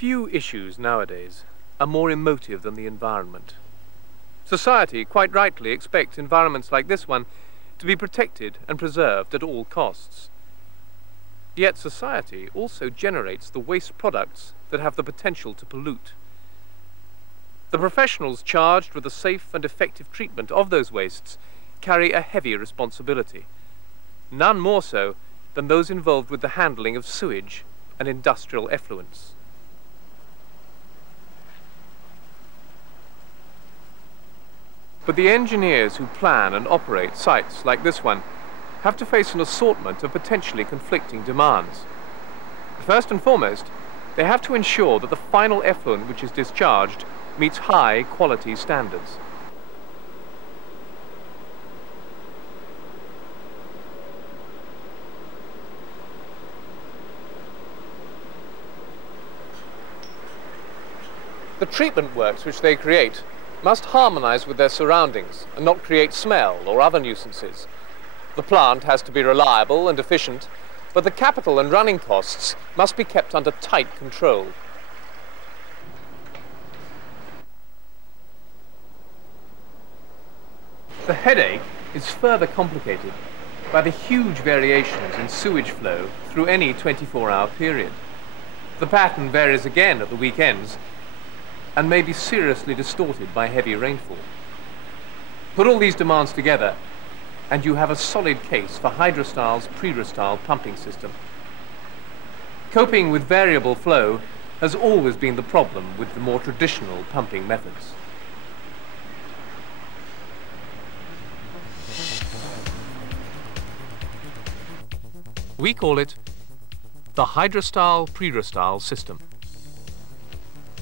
Few issues nowadays are more emotive than the environment. Society quite rightly expects environments like this one to be protected and preserved at all costs. Yet society also generates the waste products that have the potential to pollute. The professionals charged with the safe and effective treatment of those wastes carry a heavy responsibility, none more so than those involved with the handling of sewage and industrial effluents. But the engineers who plan and operate sites like this one have to face an assortment of potentially conflicting demands. First and foremost, they have to ensure that the final effluent which is discharged meets high quality standards. The treatment works which they create must harmonize with their surroundings and not create smell or other nuisances. The plant has to be reliable and efficient, but the capital and running costs must be kept under tight control. The headache is further complicated by the huge variations in sewage flow through any 24-hour period. The pattern varies again at the weekends and may be seriously distorted by heavy rainfall. Put all these demands together and you have a solid case for Hidrostal's Prerostal Pumping System. Coping with variable flow has always been the problem with the more traditional pumping methods. We call it the Hidrostal Prerostal System,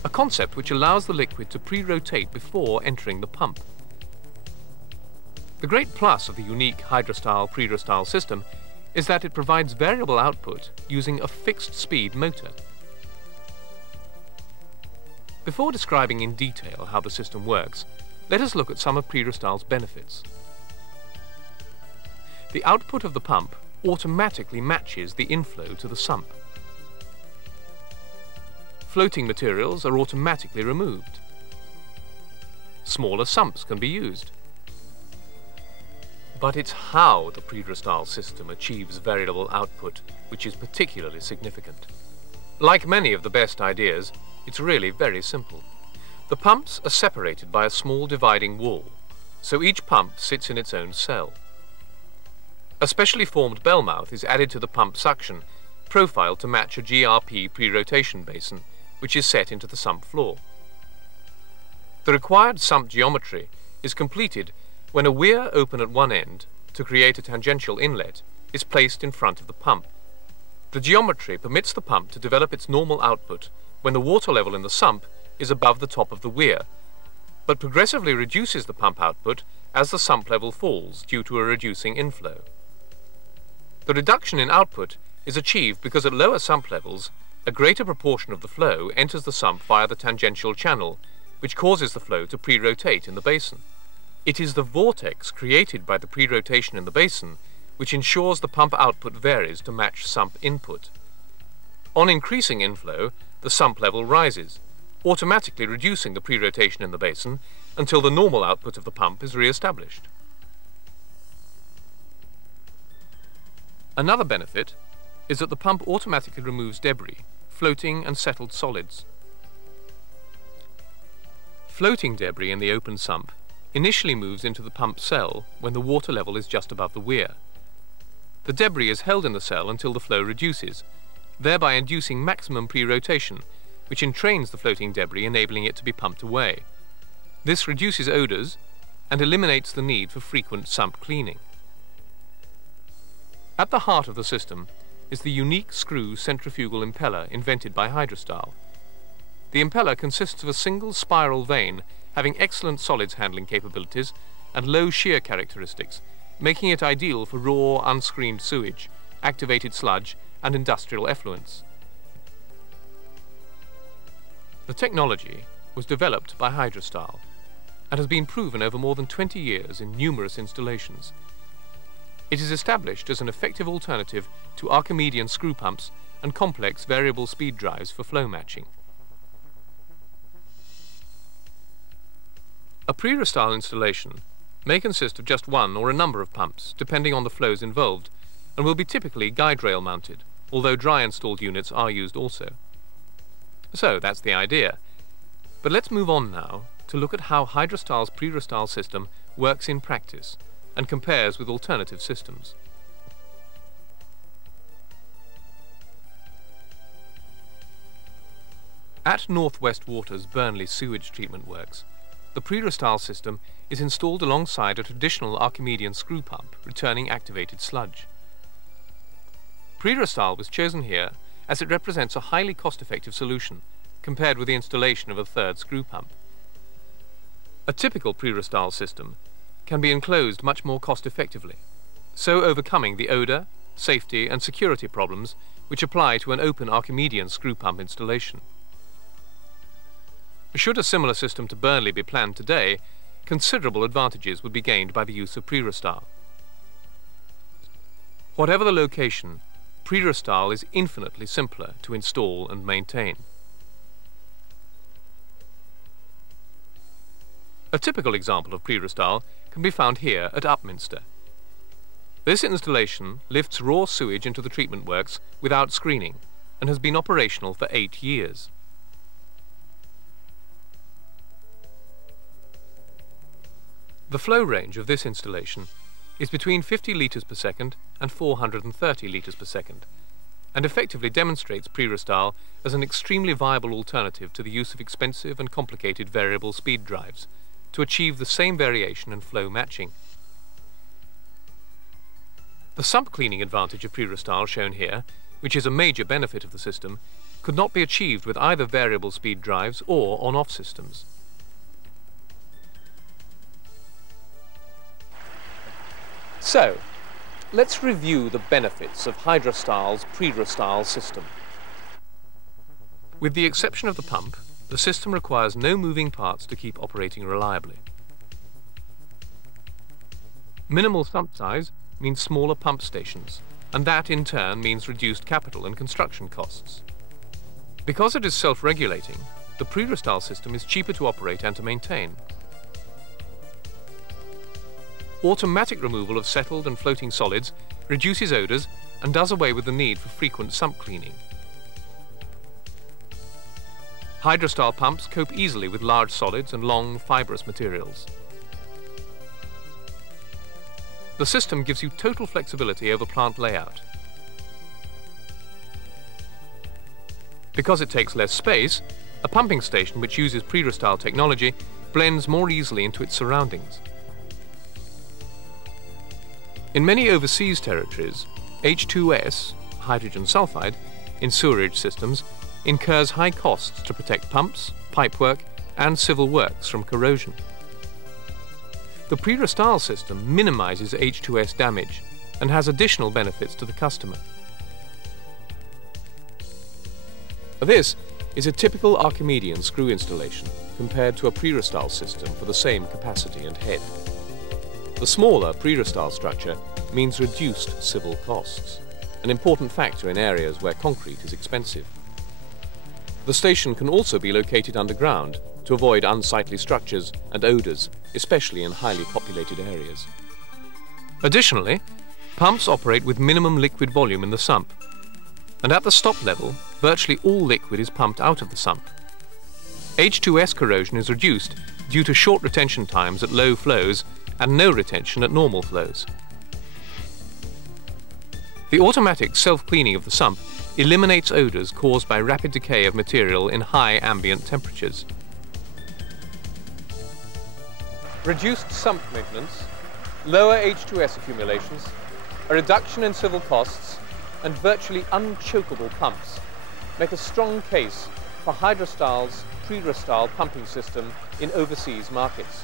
a concept which allows the liquid to pre-rotate before entering the pump. The great plus of the unique Hidrostal Prerostal system is that it provides variable output using a fixed speed motor. Before describing in detail how the system works, let us look at some of Prerostal's benefits. The output of the pump automatically matches the inflow to the sump. Floating materials are automatically removed. Smaller sumps can be used. But it's how the Prerostal system achieves variable output which is particularly significant. Like many of the best ideas, it's really very simple. The pumps are separated by a small dividing wall, so each pump sits in its own cell. A specially formed bell mouth is added to the pump suction, profiled to match a GRP pre-rotation basin, which is set into the sump floor. The required sump geometry is completed when a weir open at one end to create a tangential inlet is placed in front of the pump. The geometry permits the pump to develop its normal output when the water level in the sump is above the top of the weir, but progressively reduces the pump output as the sump level falls due to a reducing inflow. The reduction in output is achieved because at lower sump levels, a greater proportion of the flow enters the sump via the tangential channel, which causes the flow to pre-rotate in the basin. It is the vortex created by the pre-rotation in the basin which ensures the pump output varies to match sump input. On increasing inflow, the sump level rises, automatically reducing the pre-rotation in the basin until the normal output of the pump is re-established. Another benefit is that the pump automatically removes debris, floating and settled solids. Floating debris in the open sump initially moves into the pump cell when the water level is just above the weir. The debris is held in the cell until the flow reduces, thereby inducing maximum pre-rotation, which entrains the floating debris, enabling it to be pumped away. This reduces odours and eliminates the need for frequent sump cleaning. At the heart of the system is the unique screw centrifugal impeller invented by Hidrostal. The impeller consists of a single spiral vane having excellent solids handling capabilities and low shear characteristics, making it ideal for raw, unscreened sewage, activated sludge and industrial effluents. The technology was developed by Hidrostal and has been proven over more than 20 years in numerous installations. It is established as an effective alternative to Archimedean screw pumps and complex variable speed drives for flow matching. A Prerostal installation may consist of just one or a number of pumps, depending on the flows involved, and will be typically guide rail mounted, although dry installed units are used also. So that's the idea. But let's move on now to look at how Hidrostal's Prerostal system works in practice and compares with alternative systems. At Northwest Water's Burnley sewage treatment works, the Prerostal system is installed alongside a traditional Archimedean screw pump returning activated sludge. Prerostal was chosen here as it represents a highly cost-effective solution compared with the installation of a third screw pump. A typical Prerostal system can be enclosed much more cost-effectively, so overcoming the odour, safety and security problems which apply to an open Archimedean screw pump installation. Should a similar system to Burnley be planned today, considerable advantages would be gained by the use of Prerostal. Whatever the location, Prerostal is infinitely simpler to install and maintain. A typical example of Prerostal can be found here at Upminster. This installation lifts raw sewage into the treatment works without screening and has been operational for 8 years. The flow range of this installation is between 50 litres per second and 430 litres per second, and effectively demonstrates Prerostal as an extremely viable alternative to the use of expensive and complicated variable speed drives to achieve the same variation and flow matching. The sump cleaning advantage of Prerostal shown here, which is a major benefit of the system, could not be achieved with either variable speed drives or on-off systems. So, let's review the benefits of Hidrostal's Prerostal system. With the exception of the pump, the system requires no moving parts to keep operating reliably. Minimal sump size means smaller pump stations, and that in turn means reduced capital and construction costs. Because it is self-regulating, the Prerostal system is cheaper to operate and to maintain. Automatic removal of settled and floating solids reduces odours and does away with the need for frequent sump cleaning. Hidrostal pumps cope easily with large solids and long, fibrous materials. The system gives you total flexibility over plant layout. Because it takes less space, a pumping station which uses Prerostal technology blends more easily into its surroundings. In many overseas territories, H2S, hydrogen sulfide, in sewerage systems incurs high costs to protect pumps, pipework and civil works from corrosion. The Prerostal system minimises H2S damage and has additional benefits to the customer. This is a typical Archimedean screw installation compared to a Prerostal system for the same capacity and head. The smaller Prerostal structure means reduced civil costs, an important factor in areas where concrete is expensive. The station can also be located underground to avoid unsightly structures and odours, especially in highly populated areas. Additionally, pumps operate with minimum liquid volume in the sump, and at the stop level, virtually all liquid is pumped out of the sump. H2S corrosion is reduced due to short retention times at low flows and no retention at normal flows. The automatic self-cleaning of the sump eliminates odours caused by rapid decay of material in high ambient temperatures. Reduced sump maintenance, lower H2S accumulations, a reduction in civil costs, and virtually unchokeable pumps make a strong case for Hidrostal's Prerostal pumping system in overseas markets.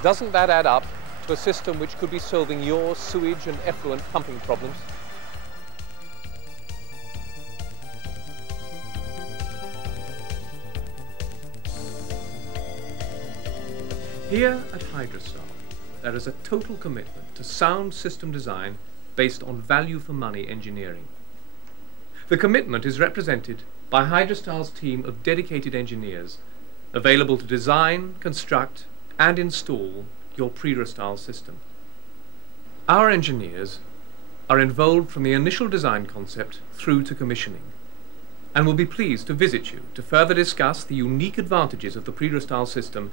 Doesn't that add up to a system which could be solving your sewage and effluent pumping problems? Here at Hidrostal, there is a total commitment to sound system design based on value for money engineering. The commitment is represented by Hidrostal's team of dedicated engineers available to design, construct and install your Prerostal system. Our engineers are involved from the initial design concept through to commissioning, and will be pleased to visit you to further discuss the unique advantages of the Prerostal system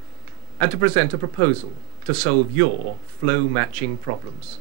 and to present a proposal to solve your flow matching problems.